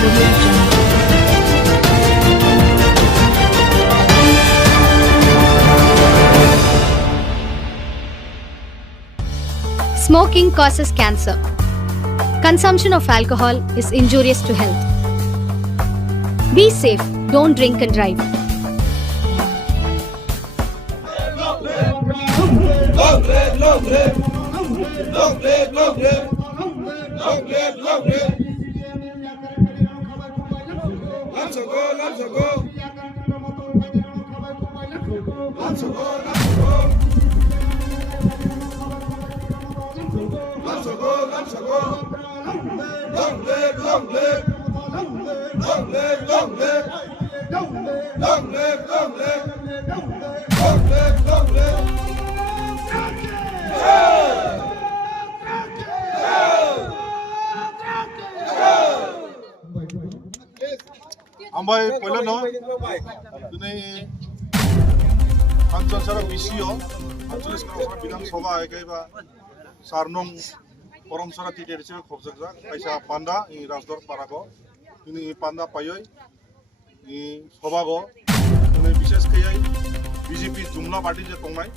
Audio Jungle. Smoking causes cancer. Consumption of alcohol is injurious to health. Be safe, don't drink and drive. Ambai pala no, dunay Kanchan BCO, Angeles Karosara Bidang Soba Agaiba, Sarnong, Poromsara Titeris, Kobzak, Aisha Panda, in Rasdor Parago, in Panda Payoy, in Sobago, in Bishes Kay, BGP Jumla Party Tongai,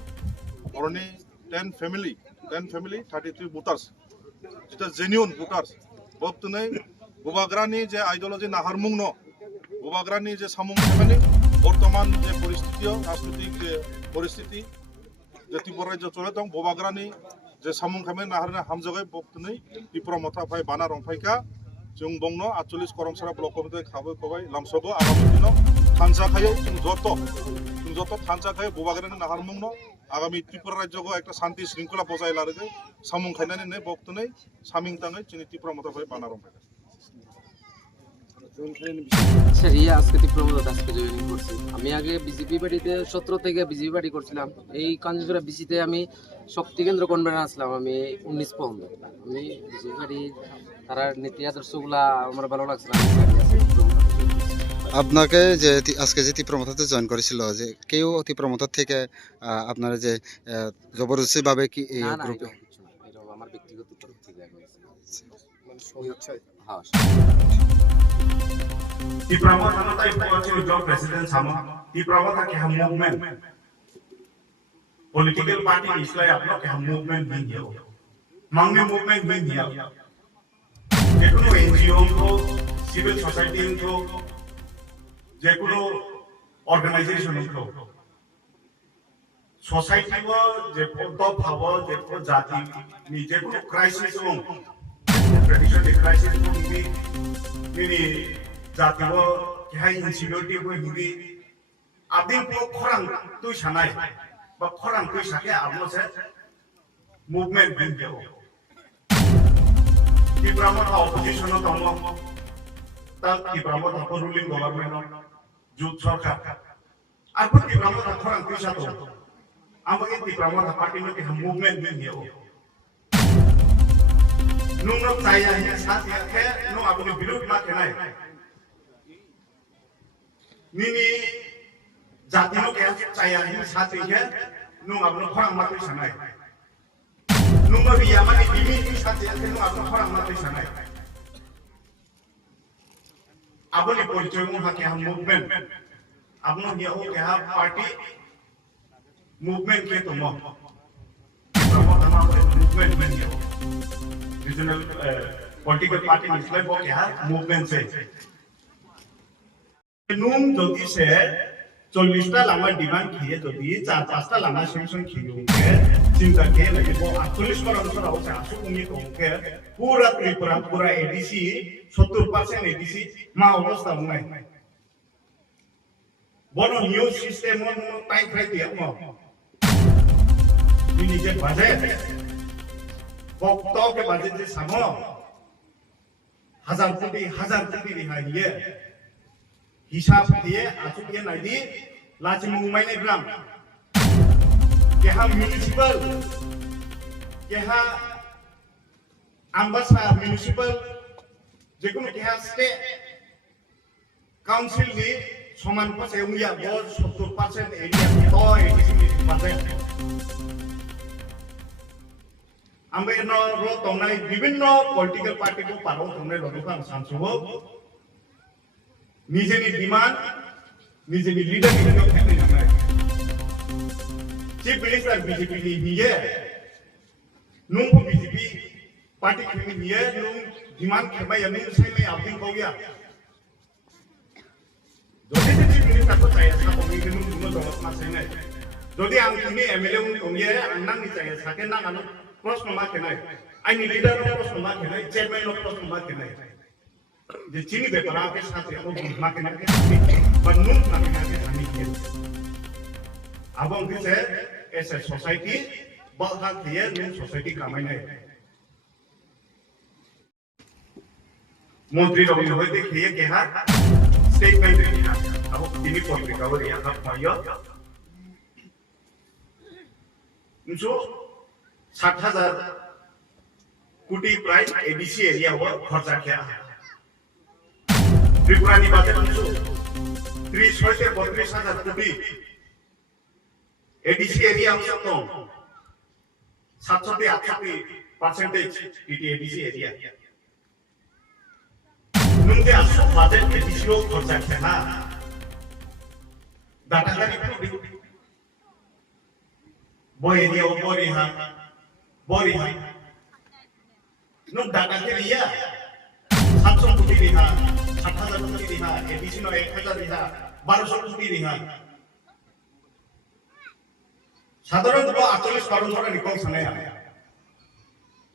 Oroni 10 family, 33 voters. It is genuine voters. Bob Tunay, Bubagrani, the ideology Naharmungno. Bubagrani যে সামুং সেখানে বর্তমান যে পরিস্থিতি রাজনৈতিক যে পরিস্থিতি যে ত্রিপুরা রাজ্য চলে দं বুবাগ্রানি যে সামুং খামে নাহারনে হামজগাই বক্তनै ত্রিপুরা মথা ফাই বানা রংফাইকা जों बंनो 48 करमसारा ब्लक कमिटि खाबै खबाय लामसबो आगामी दिनाव थानजाखायै जों जत थानजाखायै बुबाग्रानि नाहारमुंनो आगामी त्रिपुरा राज्यखौ একটা শান্তি শৃঙ্খলা বজায় लारगै सामुं खायनानै ने बक्तनै सामिंताङै जोंनि त्रिपुरा मथा फाइ बाना रंफाइका আচ্ছা রিয়া আজকে ত্রিপুরা আজকে জয়েনিং করছি। আমি আগে বিজেপি পার্টিতে 17 থেকে বিজেপি পার্টি করছিলাম। এই কাঞ্চনজোড়া বিসিতে আমি শক্তি কেন্দ্র কনভেনার আসলাম আমি 19 পর্যন্ত। আমি বিজেপি পার্টি তার নীতি আদর্শগুলা আমার ভালো লাগছিল। আপনাকে যে আজকে যে ত্রিপুরা জয়েন করেছিল যে কেউ ত্রিপুরা থেকে আপনার যে জবরদস্তি ভাবে কি এই গ্রুপে আমার ব্যক্তিগত তরফ থেকে হ্যাঁ Di Prabowo ano tayo po ang job president sama. Di Prabowo ta ke ham movement. Political party isla apno ke ham movement bhin diyo. Mangme movement bhin diya. Jekuno NGO ko, civil society ko, jekuno organization ko. Society ko jeko top hawa jeko jati ni jekuno crisis ko. Traditional crisis ko ni জাতীয় কেহাই insecurity কই হিবি আদিন কো খরাং তুই সানাই বা খরাং তুই সাকে আমছে movement বিন দেও ত্রিপুরামত opposition দङ তা ত্রিপুরামত ruling government jute সরকার আর ত্রিপুরামত খরাং তুই সাতো আমাকে ত্রিপুরামত party কে movement বিন দেও নুংনো চাইয়া সাথে কে নো আপনি বিরোধ মা কেনাই Nini jatino kaya caya ini satu ya, nung abang orang mati sana. Nung abang yaman ini satu ya, nung abang orang mati sana. Abang ni politik mu hak yang movement, abang ni aku kaya party movement ke tu mau. Kita mau movement ni regional political party ni selain aku kaya movement se. Num যদি সে 40টা Lama demand খেয়ে যদি 4-5টা Lama section খেয়ে চিন্তা খেয়ে লাগিব 48 করমসারা আছে আসু উনি তোকে পুরা এডিসি 70% এডিসি মা অবস্থা নাই বনো নিউ সিস্টেম টাইপ খাই দিয়া মো নিজে বাজেট বক্তকে বাজেট যে সামো হাজার কোটি রিহাই ইয়ে हिसाब दिए आसु दिए नाइदी लाची मुंबई ने ग्राम केहा म्युनिसिपल केहा आंबासा म्युनिसिपल जेकुनो केहा स्टेट काउंसिल नि समान पासे उंगिया बस 70% एरिया तो एडिसी पासे आंबे नो रो तंगनाय विभिन्न पॉलिटिकल पार्टी को पारो तंगनाय लदुखान सानसुबो निजेनि डिमान्ड निजेनि लिडारनि सायाव खेबनाय नांनाय चिफ मिनिस्टार बीजेपी नि निये नोंखौ बीजेपी पार्टी खेबनि निये नों डिमान्ड खेबबाय नों सायनाय आपदिं कौया যদি চিফ মিনিস্টারকে চাই সাকমি কিন্তু কোনো জবাব মাসে নাই যদি আমি তিনি এমএলএ উন তমিয়ে আন্নানি চাই সাকে না আনো প্রশ্ন মাকে নাই আইনি লিডার প্রশ্ন মাকে নাই চেয়ারম্যান প্রশ্ন মাকে নাই যে চিনি ব্যাপার আগে সাথে ও মাকে নাই বাট নুন মাকে নাই আমি কি আবং কিসে এস এ সোসাইটি বাহা দিয়ে নুন সোসাইটি কামাই নাই মন্ত্রী রবি হইতে খেয়ে কেহা statement ini aku ini point recovery yang aku mayo untuk 60,000 कोटी प्राइस एडीसी एरिया हुआ खर्चा किया त्रिपुरानी बातें untuk 30 से 32,000 कोटी एडीसी एरिया उसको तो 700 से 80% इटी एडीसी एरिया नंगे असो बजट के दिशो खर्चा किया डाटा का रिपोर्ट बोय एरिया बोरी हा नुक डाटा के लिया 700 कोटी रिहा 60,000 कोटी रिहा एडीसी नो 1,000 रिहा 1200 कोटी रिहा साधारण तो 48 करोड़ थोड़ा निकल सने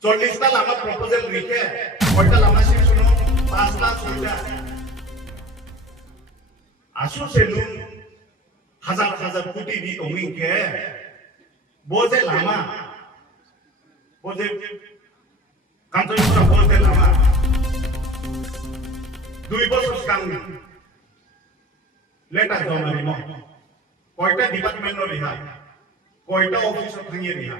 40 टा लामा प्रपोजल लिखे कोइटा लामा से सुनो 5 लाख सुविधा आशु से लूं हजार कोटी भी उम्मीद के बोझे लामा बोझे कंट्रोल का बोझे लामा 2 बছর কাম লেটার জমা দিমো কয়টা ডিপার্টমেন্ট রিহা কয়টা অফিস ভাঙিয়ে রিহা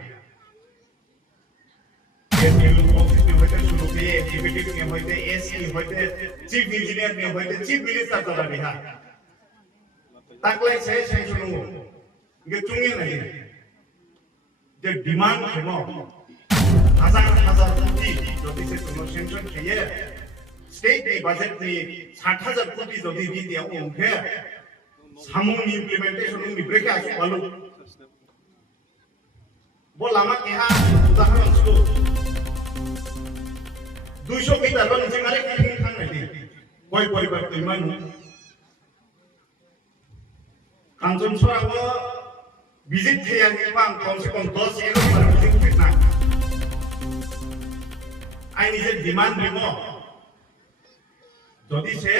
ऑफिस में होते शुरू किए एक्टिविटी में होते एससी होते चीफ इंजीनियर में होते चीफ मिनिस्टर चला रहा ताकले से सुनो ये चुंगे नहीं जो डिमांड है नो हजार कोटी जो दिसे सुनो सेंट्रल किए स्टेट के बजट में 60,000 कोटी जो दी दिया उनके सामूहिक इम्प्लीमेंटेशन में ब्रेक आसु वालों वो लामा क्या उदाहरण सुनो 200 मीटर रण जिंगारे किलिंग खान नहीं कोई परिवर्तन मानू कांचन सोरा वो विजिट थे यानी मांग कम से कम 10 एरो पर विजिट करना आई निजे डिमांड लिमो जोदी से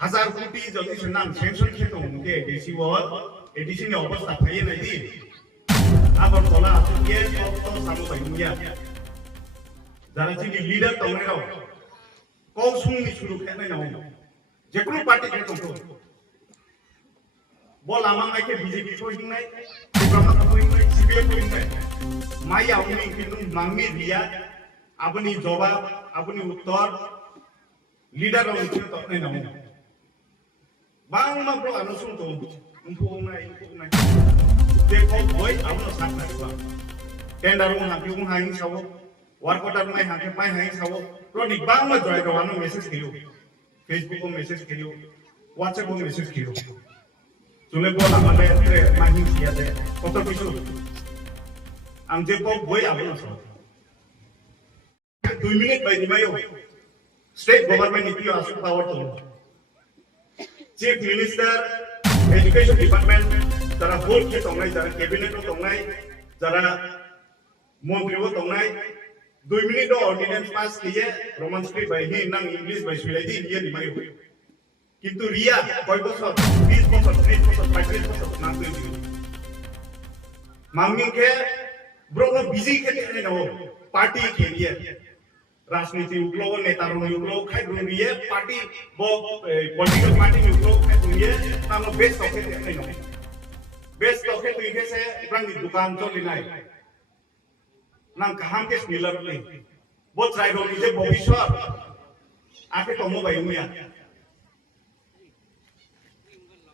1000 कोटी जोदी से नाम सेंशन के तो उनके एडीसी ने अवस्था था ये नहीं अब और तोला ये तो सामू भाईया যারা যিনি লিডার তংরাও কৌসুমনি শুরু খেনে নাও যে কোনো পার্টি কে তো বল আমাকে বিজেপি কো হিংনাই প্রমাণ কো হিংনাই সিপিএম কো হিংনাই মাই আপনি কিন্তু মাংমি রিয়া আপনি জবাব আপনি উত্তর লিডার হইছে তো নাই নাও বাংলা প্রো আলোচনা তো উনকো নাই দেখো বই আমরা সাথ নাইবা টেন্ডার ও হাকি ও হাইং সাবো वर्कआउटर में हाके पाए हैं सब प्रोनिक बांग में जॉय करवानो मैसेज कियो फेसबुक को मैसेज कियो व्हाट्सएप को मैसेज कियो तुम्हें बोल हमारे इतने माहिर किया थे कतो किसु आंजे को बोई आबो सो 2 मिनट बाय दिमायो स्टेट गवर्नमेंट निपियो आसु पावर तो चीफ मिनिस्टर एजुकेशन डिपार्टमेंट जरा बोर्ड के तंगनाय जरा कैबिनेट को तंगनाय जरा मंत्री को तंगनाय 2 मिनट ऑर्डिनेंस पास किए रोमन स्क्रिप्ट बाय ही नाम इंग्लिश बाय सुलाइदी ये दिमायो किंतु रिया কয় বছর 20 বছর 30 বছর 35 বছর না কই मांगनी के ब्रोगो बिजी के ने नो पार्टी के लिए राजनीति उगलो नेता रो उगलो खाइ रुनिए पार्टी वो पॉलिटिकल पार्टी उगलो खाइ रुनिए नाम बेस्ट ओके ने नो बेस्ट ओके तो इके से ब्रांड दुकान चली नाय नाम कहां के मिलर ले वो ट्राई रो निजे भविष्य आके तो मो भाईमिया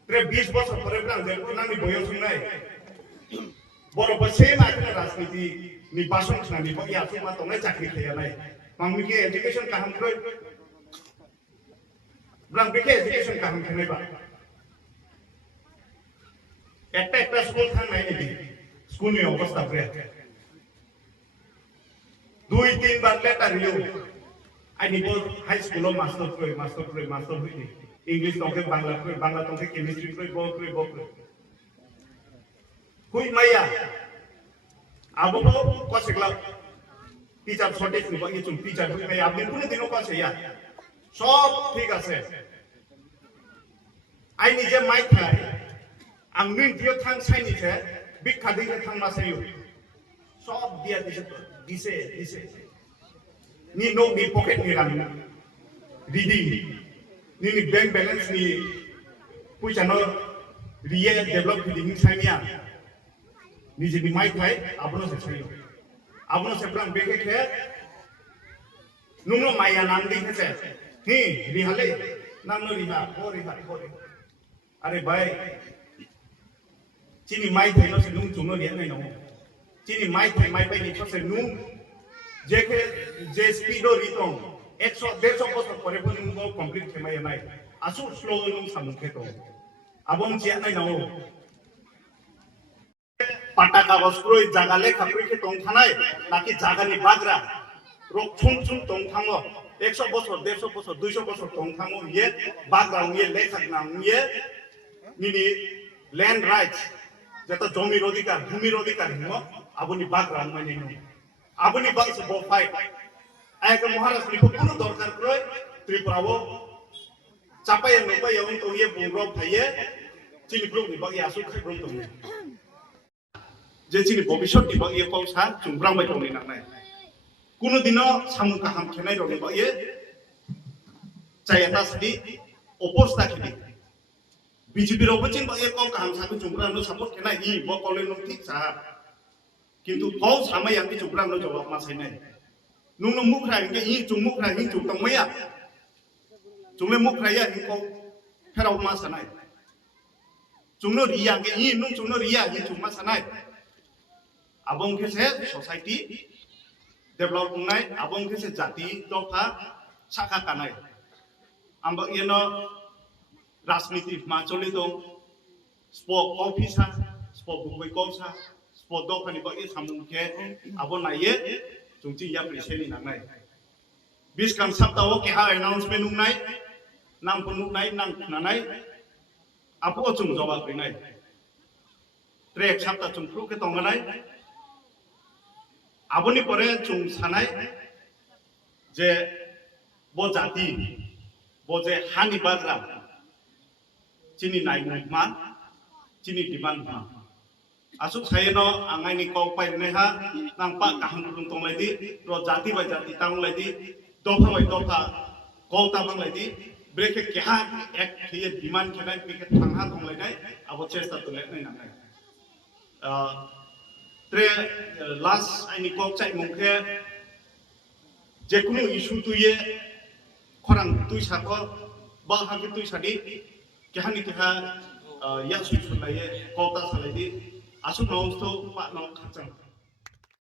रे 20 বছর পরে ব্রাং দেখো নামি বয়স নাই বড় বসে মাকে রাজনীতি নির্বাচন খানি বই আছে মা তোমরা চাকরি খেয়া নাই মামিকে এডুকেশন কাহাম কই ব্রাং বেকে এডুকেশন কাম খেনে বা একটা স্কুল থাকনাই নেই স্কুলনি অবস্থা ব্রে 2-3 বার লেটার রিউ আইনি বল হাই স্কুল মাস্টার হই ইংলিশ তংকে বাংলা তংকে কেমিস্ট্রি বক হুই মাইয়া আবো কসেগলা টিচার শর্টেজ নিবা এই চুম টিচার হুই মাইয়া আপনি কোন দিনও কসেয়া সব ঠিক আছে আই নিজে মাই খাই আং মিন দিও থাং সাইনিছে বিখ্যাত দিকে থাং মাসাইও সব দিয়া দিছে ni no ni pocket ni ram reading ni bank balance ni pucha no riye develop reading sania ni je ni mai thai abono se chayo abono se pram beke khe nungno maya nam ding se hi rihale namno riha ho are bhai chini mai thai no se nung chungno rian nai no chini mai thai mai pai ni se nung जेके जे स्पीडो रितों 100-150 बছর পরে পর্যন্ত complete থেমাই নাই আসু slow num সামুখে তো আবং chia নাই নাও পাটা কাগজ কই জাগালে খাপ্রিকে তং থানাই নাকি জাগানি বাগরা রক ছুম তং থাঙ্গো 100 বছর 150 বছর 200 বছর তং থাঙ্গো ইয়ে বাগরা ইয়ে লেখাক না ইয়ে নিনি ল্যান্ড রাইটস যেটা জমির অধিকার ভূমির অধিকার হিমো আবনি বাগরা মানে নো আপনি বাংসে বফাই আইকে মহারাষ্ট্র নিকো কোনো দরকার কই ত্রিপুরাও চাপায় নবাই এবং তো ইয়ে বুংরব থাইয়ে চিনি গ্রুপ নি বাকি আসু খাই গ্রুপ দং যে চিনি ভবিষ্যৎ নি বাকি পাউসা চুংব্রাং বাই দংনি নাংনাই কোনো দিন সামু কাহাম খেনাই রনি বাকি চাইতা সাদি অপোস্তা খেনি বিজেপি রবচিন বাকি কম কাহাম সাকু চুংব্রাং নো সাপোর্ট খেনাই ই ব কলে নো ঠিক সা কিন্তু কও সামাই আমি চুংব্রাং নো জবাব মা সাইনাই নুনো মুখরা ইনকে ই চুং মুখরা ই চুং তংমাইয়া চুংলে মুখরা ইয়া ইনকো ফেরাও মা সানাই চুংনো রিয়া কে ই নুং চুংনো রিয়া ই চুং মা সানাই আবং কেসে সোসাইটি डेभलप होनाय आबं केसे जाति दफा साखा कानाय आंबा येनो राजनीति मा चलि दं स्पोक अफिसार स्पोक बुबै कौसा स्पोक दफानि बागै सामुखे आबो नाये जोंथि या प्रेसेनि नांनाय बिसकाम सप्ताह केहा अनाउन्समेन्ट नुनाय नामखौ नुनाय नां नानाय आबो जों जवाब होनाय ट्रेक सप्ताह जों फ्रुके दंगानाय आबोनि परे जों सानाय जे बो जाति बो जे हानि बाग्रा चिनि नायमुमा चिनि डिमान्ड मा आसु सायनो आंगाइनि कौ पाइनेहा नांपा काहां रुं तंलायदि र जाति बाय जाति तांलायदि दफा बाय दफा कौता बांलायदि ब्रेके केहा एक थिए डिमान्ड खेनाय बिके थांहा दंलायनाय आबो चेष्टा तलायनाय नांनाय त्रे लास्ट आइनि कौ चाइ मुखे जेकुनु इशु तुये खरां तुइ साको बा हागे तुइ सादि केहानि केहा या सुइसुलाये कौता सालायदि आसु नौस्तो पा नौ खाचं